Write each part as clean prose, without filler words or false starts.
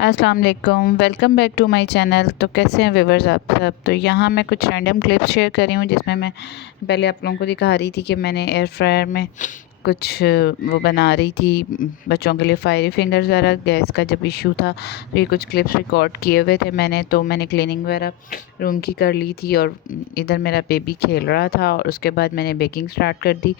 अस्सलाम वालेकुम, welcome back to my channel. तो कैसे हैं व्यूवर्स आप सब। तो यहाँ मैं कुछ रैंडम क्लिप्स शेयर कर रही हूँ जिसमें मैं पहले आप लोगों को दिखा रही थी कि मैंने एयर फ्रायर में कुछ वो बना रही थी बच्चों के लिए फायरी फिंगर्स वगैरह। गैस का जब इशू था तो ये कुछ क्लिप्स रिकॉर्ड किए हुए थे मैंने। तो मैंने क्लीनिंग वगैरह रूम की कर ली थी और इधर मेरा बेबी खेल रहा था और उसके बाद मैंने बेकिंग स्टार्ट कर दी।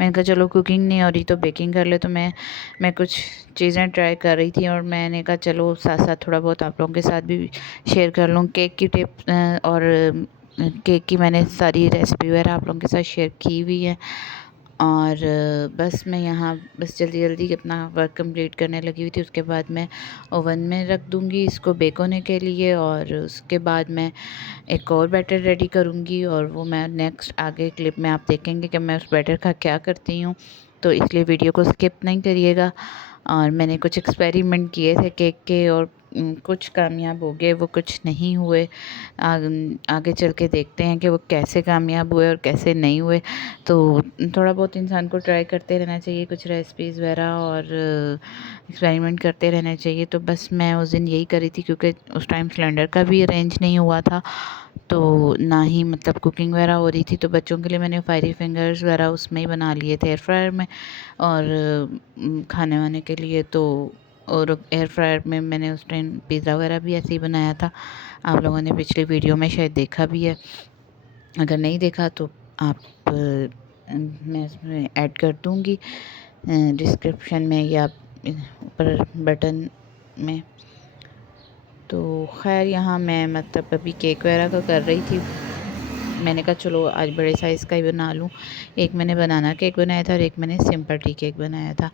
मैंने कहा चलो कुकिंग नहीं हो रही तो बेकिंग कर ले। तो मैं कुछ चीज़ें ट्राई कर रही थी और मैंने कहा चलो साथ साथ थोड़ा बहुत आप लोगों के साथ भी शेयर कर लूँ। केक की टिप और केक की मैंने सारी रेसिपी वगैरह आप लोगों के साथ शेयर की हुई है। और बस मैं यहाँ बस जल्दी जल्दी अपना वर्क कंप्लीट करने लगी हुई थी। उसके बाद मैं ओवन में रख दूँगी इसको बेक होने के लिए और उसके बाद मैं एक और बैटर रेडी करूँगी और वो मैं नेक्स्ट आगे क्लिप में आप देखेंगे कि मैं उस बैटर का क्या करती हूँ। तो इसलिए वीडियो को स्किप नहीं करिएगा। और मैंने कुछ एक्सपेरिमेंट किए थे केक के और कुछ कामयाब हो गए, वो कुछ नहीं हुए। आगे चल के देखते हैं कि वो कैसे कामयाब हुए और कैसे नहीं हुए। तो थोड़ा बहुत इंसान को ट्राई करते रहना चाहिए कुछ रेसिपीज़ वगैरह और एक्सपेरिमेंट करते रहना चाहिए। तो बस मैं उस दिन यही करी थी क्योंकि उस टाइम सिलेंडर का भी अरेंज नहीं हुआ था तो ना ही मतलब कुकिंग वगैरह हो रही थी। तो बच्चों के लिए मैंने फायरी फिंगर्स वगैरह उसमें ही बना लिए थे एयर फ्रायर में। और खाने वाने के लिए तो और एयर फ्रायर में मैंने उस टाइम पिज़्ज़ा वगैरह भी ऐसे ही बनाया था। आप लोगों ने पिछली वीडियो में शायद देखा भी है। अगर नहीं देखा तो आप मैं इसमें ऐड कर दूँगी डिस्क्रिप्शन में या ऊपर बटन में। तो खैर यहाँ मैं मतलब अभी केक वगैरह का कर रही थी। मैंने कहा चलो आज बड़े साइज़ का ही बना लूँ। एक मैंने बनाना केक बनाया था और एक मैंने सिंपल टी केक बनाया था।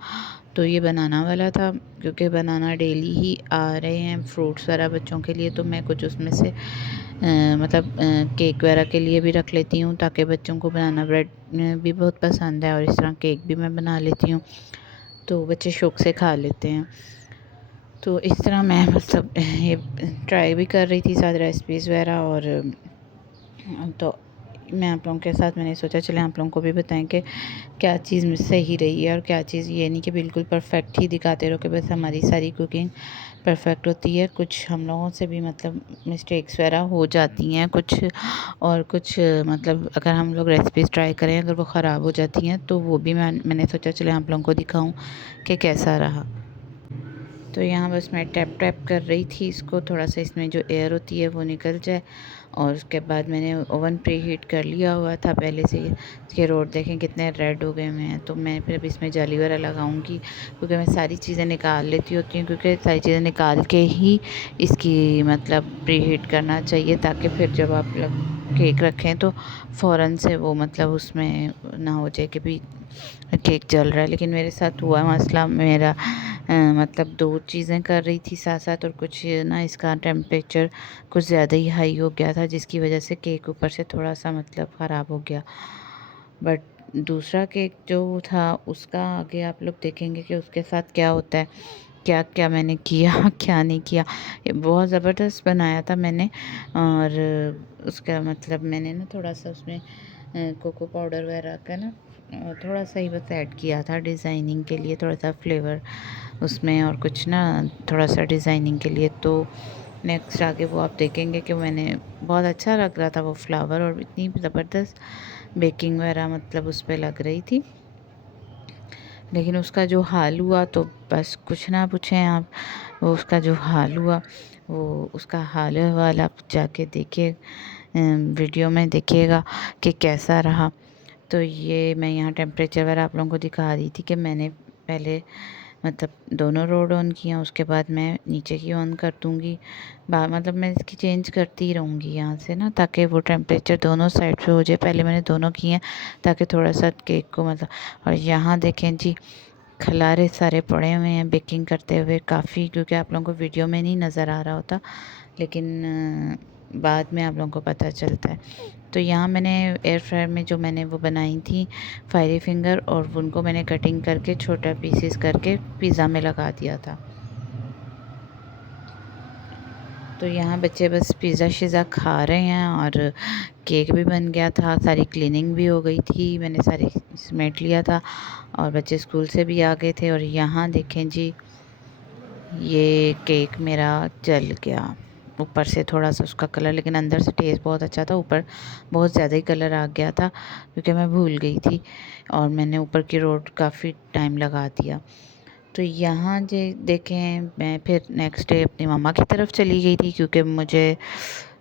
तो ये बनाना वाला था क्योंकि बनाना डेली ही आ रहे हैं फ्रूट्स वगैरह बच्चों के लिए। तो मैं कुछ उसमें से मतलब केक वगैरह के लिए भी रख लेती हूँ ताकि बच्चों को बनाना ब्रेड भी बहुत पसंद है और इस तरह केक भी मैं बना लेती हूँ तो बच्चे शौक़ से खा लेते हैं। तो इस तरह मैं मतलब ये ट्राई भी कर रही थी साथ रेसिपीज़ वगैरह। और तो मैं आप लोगों के साथ मैंने सोचा चले आप लोगों को भी बताएं कि क्या चीज़ सही रही है और क्या चीज़ ये नहीं कि बिल्कुल परफेक्ट ही दिखाते रहो कि बस हमारी सारी कुकिंग परफेक्ट होती है। कुछ हम लोगों से भी मतलब मिस्टेक्स वगैरह हो जाती हैं कुछ और कुछ मतलब अगर हम लोग रेसिपीज़ ट्राई करें अगर वो ख़राब हो जाती हैं तो वो भी मैंने सोचा चले आप लोगों को दिखाऊँ कि कैसा रहा। तो यहाँ बस मैं टैप टैप कर रही थी इसको, थोड़ा सा इसमें जो एयर होती है वो निकल जाए। और उसके बाद मैंने ओवन प्री हीट कर लिया हुआ था पहले से ही। इसके रोड देखें कितने रेड हो गए हुए हैं। तो मैं फिर अब इसमें जाली वगैरह लगाऊंगी क्योंकि मैं सारी चीज़ें निकाल लेती होती हूँ क्योंकि सारी चीज़ें निकाल के ही इसकी मतलब प्री हीट करना चाहिए ताकि फिर जब आप लोग केक रखें तो फ़ौरन से वो मतलब उसमें ना हो जाए कि भी केक जल रहा है। लेकिन मेरे साथ हुआ मसला मेरा मतलब 2 चीज़ें कर रही थी साथ साथ और कुछ ना इसका टेम्परेचर कुछ ज़्यादा ही हाई हो गया था जिसकी वजह से केक ऊपर से थोड़ा सा मतलब ख़राब हो गया। बट दूसरा केक जो था उसका आगे आप लोग देखेंगे कि उसके साथ क्या होता है, क्या क्या मैंने किया क्या नहीं किया। ये बहुत ज़बरदस्त बनाया था मैंने। और उसका मतलब मैंने ना थोड़ा सा उसमें कोको पाउडर वगैरह का ना थोड़ा सा ही बस ऐड किया था डिज़ाइनिंग के लिए, थोड़ा सा फ्लेवर उसमें और कुछ ना थोड़ा सा डिज़ाइनिंग के लिए। तो नेक्स्ट आगे वो आप देखेंगे कि मैंने बहुत अच्छा लग रहा था वो फ्लावर और इतनी ज़बरदस्त बेकिंग वगैरह मतलब उस पर लग रही थी। लेकिन उसका जो हाल हुआ तो बस कुछ ना पूछें आप। वो उसका जो हाल हुआ वो उसका हाल वाला आप जाके देखिए वीडियो में देखिएगा कि कैसा रहा। तो ये मैं यहाँ टेम्परेचर वगैरह आप लोगों को दिखा रही थी कि मैंने पहले मतलब दोनों रोड ऑन किया उसके बाद मैं नीचे की ऑन कर दूँगी। मतलब मैं इसकी चेंज करती ही रहूँगी यहाँ से ना ताकि वो टेम्परेचर दोनों साइड पे हो जाए। पहले मैंने दोनों किए हैं ताकि थोड़ा सा केक को मतलब। और यहाँ देखें जी खलारे सारे पड़े हुए हैं बेकिंग करते हुए काफ़ी, क्योंकि आप लोगों को वीडियो में नहीं नज़र आ रहा होता लेकिन बाद में आप लोगों को पता चलता है। तो यहाँ मैंने एयर फ्रायर में जो मैंने वो बनाई थी फायरी फिंगर और उनको मैंने कटिंग करके छोटा पीसेस करके पिज़्ज़ा में लगा दिया था। तो यहाँ बच्चे बस पिज़्ज़ा शिज़्ज़ा खा रहे हैं और केक भी बन गया था, सारी क्लीनिंग भी हो गई थी, मैंने सारी समेट लिया था और बच्चे स्कूल से भी आ गए थे। और यहाँ देखें जी ये केक मेरा जल गया, ऊपर से थोड़ा सा उसका कलर, लेकिन अंदर से टेस्ट बहुत अच्छा था, ऊपर बहुत ज़्यादा ही कलर आ गया था क्योंकि मैं भूल गई थी और मैंने ऊपर की रोड काफ़ी टाइम लगा दिया। तो यहाँ जे देखें, मैं फिर नेक्स्ट डे अपनी मम्मा की तरफ चली गई थी क्योंकि मुझे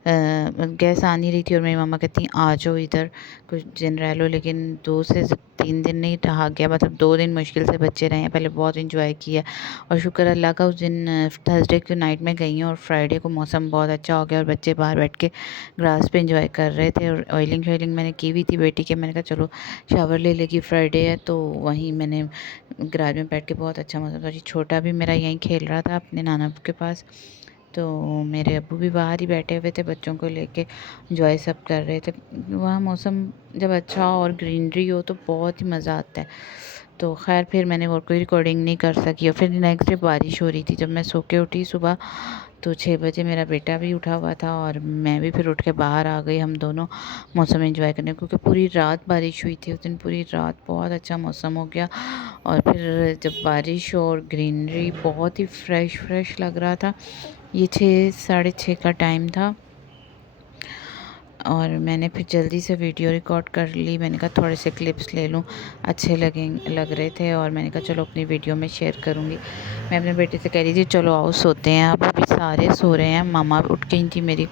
गैस आ नहीं रही थी और मेरी मम्मा कहती आ जाओ इधर कुछ दिन रह लो, लेकिन 2 से 3 दिन नहीं रहा गया, मतलब 2 दिन मुश्किल से बच्चे रहे हैं। पहले बहुत इंजॉय किया और शुक्र अल्लाह का, उस दिन थर्सडे की नाइट में गई हूँ और फ्राइडे को मौसम बहुत अच्छा हो गया और बच्चे बाहर बैठ के ग्रास पे इंजॉय कर रहे थे। और ऑयलिंग शॉयलिंग मैंने की हुई थी बेटी के, मैंने कहा चलो शावर ले लेगी, फ्राइडे है तो वहीं मैंने ग्रास में बैठ के बहुत अच्छा मौसम था। छोटा भी मेरा यहीं खेल रहा था अपने नाना के पास, तो मेरे अब्बू भी बाहर ही बैठे हुए थे बच्चों को लेके, एंजॉय सब कर रहे थे। वहाँ मौसम जब अच्छा हो और ग्रीनरी हो तो बहुत ही मज़ा आता है। तो खैर फिर मैंने और कोई रिकॉर्डिंग नहीं कर सकी और फिर नेक्स्ट डे बारिश हो रही थी। जब मैं सो के उठी सुबह तो 6 बजे मेरा बेटा भी उठा हुआ था और मैं भी फिर उठ के बाहर आ गई, हम दोनों मौसम एंजॉय करने, क्योंकि पूरी रात बारिश हुई थी उस दिन, पूरी रात बहुत अच्छा मौसम हो गया। और फिर जब बारिश और ग्रीनरी बहुत ही फ्रेश फ्रेश लग रहा था। ये 6 साढ़े 6 का टाइम था और मैंने फिर जल्दी से वीडियो रिकॉर्ड कर ली। मैंने कहा थोड़े से क्लिप्स ले लूँ, अच्छे लग रहे थे और मैंने कहा चलो अपनी वीडियो में शेयर करूँगी। मैं अपने बेटे से कह रही थी चलो आओ सोते हैं, अब अभी सारे सो रहे हैं, मामा उठ गई थी मेरी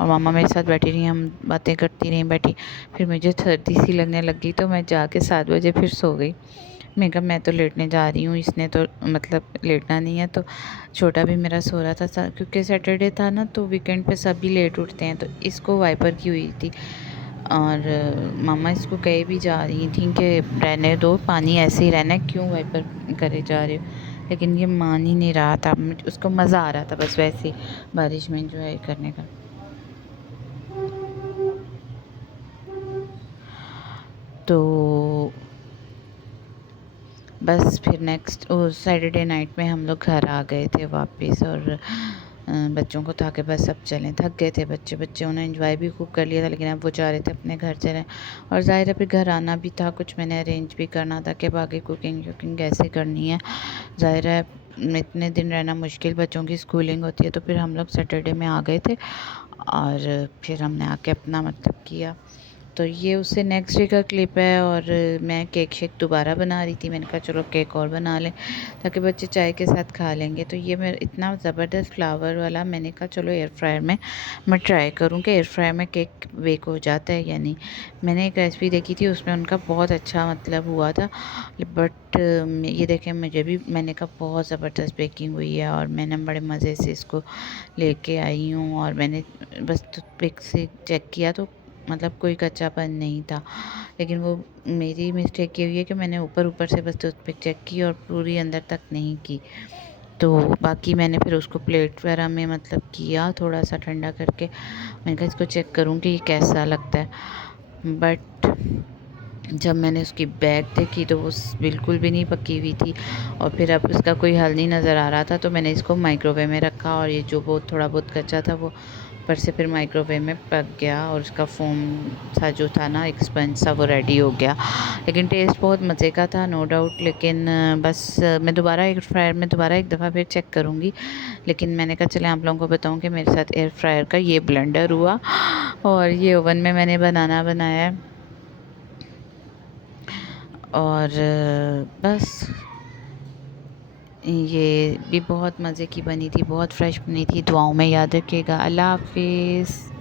और मामा मेरे साथ बैठी रही, हम बातें करती रहीं बैठी। फिर मुझे सर्दी सी लगने लग गई तो मैं जाके 7 बजे फिर सो गई। मैं कहा मैं तो लेटने जा रही हूँ, इसने तो मतलब लेटना नहीं है। तो छोटा भी मेरा सो रहा था क्योंकि सैटरडे था ना, तो वीकेंड पे सभी लेट उठते हैं, तो इसको वाइपर की हुई थी और मामा इसको कहे भी जा रही थी कि रहने दो, पानी ऐसे ही रहना है, क्यों वाइपर करे जा रहे हो, लेकिन ये मान ही नहीं रहा था। उसको मज़ा आ रहा था बस वैसे ही बारिश में एंजॉय करने का। तो बस फिर नेक्स्ट सैटरडे नाइट में हम लोग घर आ गए थे वापस और बच्चों को था कि बस अब चलें, थक गए थे बच्चे, उन्होंने एंजॉय भी खूब कर लिया था, लेकिन अब वो चाह रहे थे अपने घर चलें। और ज़ाहिर है फिर घर आना भी था, कुछ मैंने अरेंज भी करना था कि बाकी कुकिंग कैसे करनी है। ज़ाहिर है इतने दिन रहना मुश्किल, बच्चों की स्कूलिंग होती है, तो फिर हम लोग सैटरडे में आ गए थे और फिर हमने आके अपना मतलब किया। तो ये उससे नेक्स्ट डे का क्लिप है और मैं केक शेक दोबारा बना रही थी। मैंने कहा चलो केक और बना लें ताकि बच्चे चाय के साथ खा लेंगे। तो ये मेरा इतना ज़बरदस्त फ्लावर वाला, मैंने कहा चलो एयर फ्रायर में मैं ट्राई करूँ कि एयर फ्रायर में केक बेक हो जाता है या नहीं। मैंने एक रेसिपी देखी थी, उसमें उनका बहुत अच्छा मतलब हुआ था, बट ये देखें मुझे भी, मैंने कहा बहुत ज़बरदस्त बेकिंग हुई है और मैंने बड़े मज़े से इसको लेके आई हूँ। और मैंने बस टूथपिक से चेक किया तो मतलब कोई कच्चापन नहीं था, लेकिन वो मेरी मिस्टेक ये हुई है कि मैंने ऊपर ऊपर से बस टूथपिक चेक की और पूरी अंदर तक नहीं की। तो बाकी मैंने फिर उसको प्लेट वगैरह में मतलब किया, थोड़ा सा ठंडा करके मैंने कहा इसको चेक करूँ कि ये कैसा लगता है। बट जब मैंने उसकी बैग देखी तो वो बिल्कुल भी नहीं पकी हुई थी और फिर अब उसका कोई हल नहीं नज़र आ रहा था, तो मैंने इसको माइक्रोवेव में रखा और ये जो बहुत थोड़ा बहुत कच्चा था वो ऊपर से फिर माइक्रोवेव में पक गया और उसका फोम सा जो था ना, एक स्पंज सा, वो रेडी हो गया। लेकिन टेस्ट बहुत मज़े का था नो डाउट। लेकिन बस मैं दोबारा एयर फ्रायर में दोबारा एक दफ़ा फिर चेक करूँगी। लेकिन मैंने कहा चले आप लोगों को बताऊँ कि मेरे साथ एयर फ्रायर का ये ब्लेंडर हुआ और ये ओवन में मैंने बनाना बनाया है। और बस ये भी बहुत मज़े की बनी थी, बहुत फ्रेश बनी थी। दुआओं में याद रखिएगा। अल्लाह हाफ़िज़।